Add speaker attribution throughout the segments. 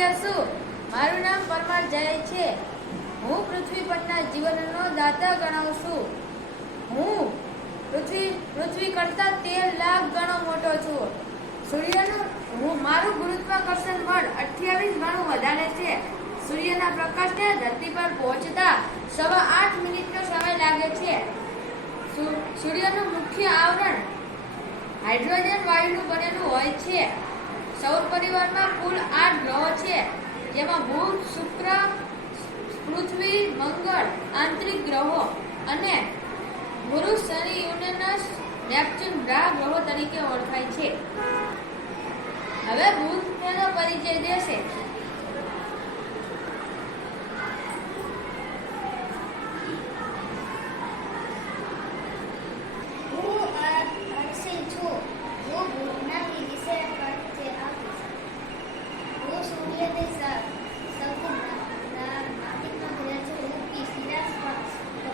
Speaker 1: શું મારું નામ પરમાર જય છે. હું પૃથ્વી પરના જીવનનો દાતા ગણાવું છું. હું પૃથ્વી પૃથ્વી કરતાં તેર લાખ ગણો મોટો છું. સૂર્યનું, હું, મારું ગુરુત્વાકર્ષણ બળ અઠ્યાવીસ ગણું વધારે છે. સૂર્યના પ્રકાશને ધરતી પર પહોંચતા સવા આઠ મિનિટનો સમય લાગે છે. સૂર્યનું મુખ્ય આવરણ હાઇડ્રોજન વાયુનું બનેલું હોય છે. સૌર પરિવારમાં કુલ આઠ ગ્રહો છે, જેમાં બુધ, શુક્ર, પૃથ્વી, મંગળ, આંતરિક ગ્રહો અને ગુરુ, શનિ યુરેનસ નેપ્ચ્યુન, ગ્રહ ગ્રહો તરીકે ઓળખાય છે. હવે બુધ પરિચય દેશે
Speaker 2: હું હર્ષિલ છું હું ભૂતનાની વિશે પરિચય આપીશ હું સૂર્યની સ- સૌથી ના- ના- નજીકનો ગ્રહ છું હું પી સિરાસ પર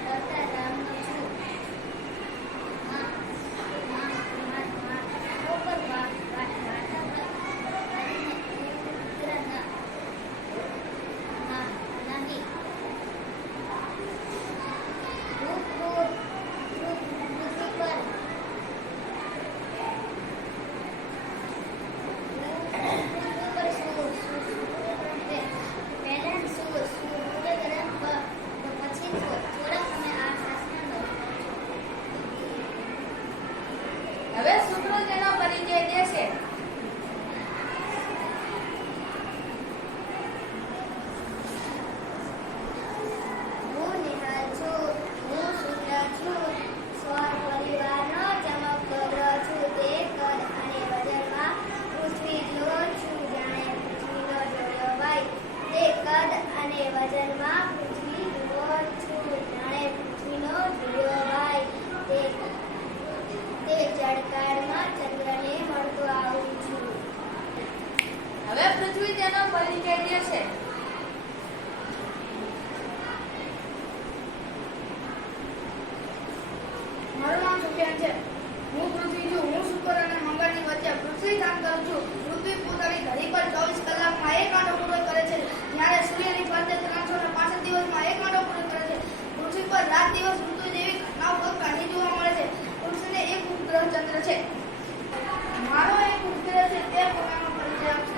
Speaker 2: કરતા રામનો છું મા- મા- મા- મા- ઉપર વા- વા- વાતાવરણ અને ઉગ્ર ન- ના- નહીં હું પૃ- પૃ- પૃથ્વી પર
Speaker 1: હવે શુક્ર તેનો પરિચય દેશે
Speaker 2: વજનમાં પૃથ્વી જેવો છું જાણે પૃથ્વીનો જોયો ભાઈ તે તે જળકાળમાં ચંદ્રને મળતો આવું છું
Speaker 1: હવે પૃથ્વી તેનો પરિચય છે?
Speaker 3: મારું નામ સુફિયાન છે. હું પૃથ્વી છું. હું શુક્ર અને મંગળની વચ્ચે પૃથ્વી કામ કરું છું. પૃથ્વી પોતાની ધરી પર ચોવીસ કલાકમાં એક આંડો પૂરો કરે છે. જ્યારે સૂર્યની ફરતે ત્રણસો ને પાસઠ દિવસમાં એક આંડો પૂરો કરે છે. પૃથ્વી પર રાત દિવસ ઋતુ જેવી ઘટનાઓ બહુ ઘણી જોવા મળે છે પૃથ્વીને એક ઉપગ્રહ ચંદ્ર છે મારો એક ઉપગ્રહ છે તે પોતાનો પરિચય આપશે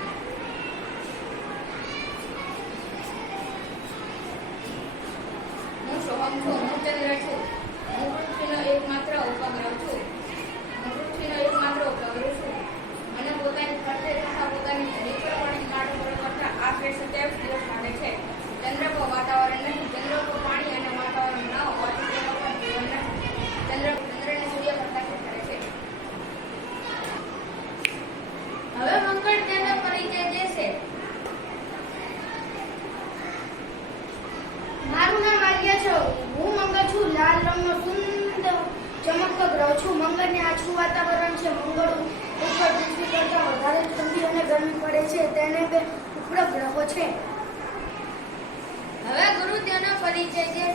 Speaker 1: હું છું હું ચંદ્ર છું. હું પૃથ્વીનો એકમાત્ર ઉપગ્રહ છું. હું પૃથ્વીનો એકમાત્ર ઉપગ્રહ છું. મને પોતાની ફરતે તથા પોતાની ધરી પર પણ નાટો પૂરો કરતા આશરે સત્યાવીસ દિવસ લાગે છે ચંદ્ર પર વાતાવરણ નથી ચંદ્ર પર પાણી અને વાતાવરણ ન હોવાથી તેનો પર જીવન નથી ચંદ્ર ચંદ્રને સૂર્ય પ્રકાશિત કરે છે હવે મંગળ તેનો પરિચય દેશે
Speaker 3: નામ છે? હું મંગળ છું, લાલ રંગનો સુંદર ચમકતો ગ્રહ છું. મંગળને આછું વાતાવરણ છે? મંગળ ઉપર પૃથ્વી કરતાં વધારે ઠંડી અને ગરમી પડે છે. તેને બે ઉપગ્રહ ગ્રહો છે.
Speaker 1: હવે ગુરુ તેનો પરિચય જે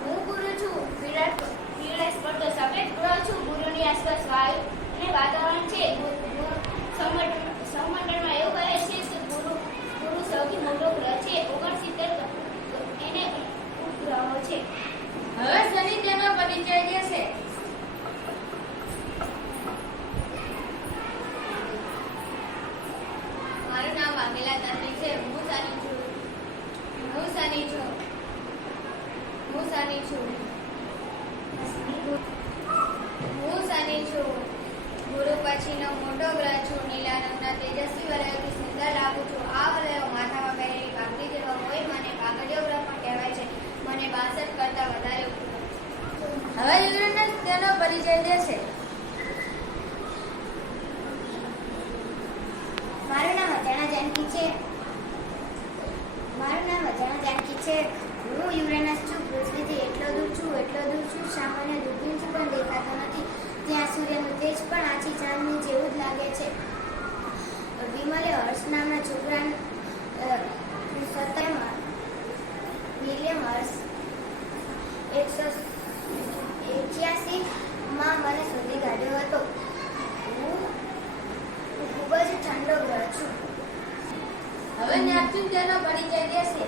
Speaker 2: હું ગુરુ છું વિરાટ વિરાટ પડતો સફેદ ગ્રહ છું ગુરુની આસપાસ વાયુ અને વાતાવરણ છે ગુ- ગુ- સૌમંડળ- સૌમંડળમાં એવું કહે છે કે ગુરુ ગુરુ સૌથી મોટો ગ્રહ છે ઓગણસિત્તેર એને ઉપગ્રહો છે
Speaker 1: હવે શનિ તેનો પરિચય દેશે
Speaker 2: મારું નામ વાઘેલા તાંત્રિક છે હું સાની છું હું સાની છું હું છું. હું સાની છું. ગુરુ પછીનો મોટો ગ્રહ છું. નીલા રંગના તેજસ્વી વલયોથી સુંદર લાગુ છું. આ વલયો માથામાં પહેરેલી પાઘડી જેવા હોય મને પાઘડીયો ગ્રહ પણ કહેવાય છે. મને બાસઠ કરતાં વધારે
Speaker 1: હવે યુરેનસ તેનો પરિચય દેશે
Speaker 2: મારું નામ અજાણા જાનકી છે. મારું નામ અજાણા જાનકી છે. હું યુરેનસ છું. પૃથ્વીથી એટલો દૂર છું, એટલો દૂર છું, સામાન્ય દૂરબીનથી પણ દેખાતો નથી. ત્યાં સૂર્યનું તેજ પણ આછી ચાંદની જેવું જ લાગે છે. વિમલે હર્ષ નામના છોકરા વિલિયમ હર્ષ, એકસો એક્યાસીમાં મને શોધી કાઢ્યો હતો. હું ખૂબ જ ઠંડો ગ્રહ છું.
Speaker 1: હવે નેપ્ચ્યુન તેનો પરિચય દેશે